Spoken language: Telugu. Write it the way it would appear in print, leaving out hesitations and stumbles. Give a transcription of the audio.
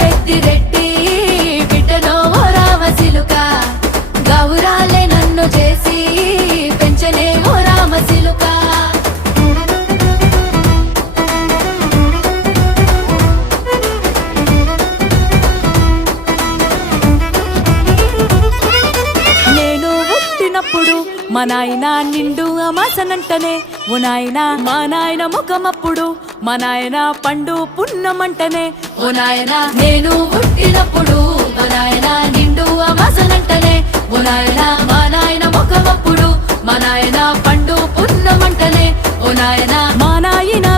పెద్దిరెడ్డి బిడ్డనో ఓ రామసిలుక గౌరాలే నన్ను చేసి పెంచనే ఓ రామసిలుక నేను పుట్టినప్పుడు మా నాయన నిండు అమాసనంటనే ఓ నాయన మా నాయన ముఖమప్పుడు మా నాయన పండు పున్నమంటనే ఓ నాయన నేను పుట్టినప్పుడు మా నాయన నిండు అమాసనంటనే ఓ నాయన మా నాయన ముఖమప్పుడు మా నాయన పండు పున్నమంటనే ఓ నాయన మా నాయన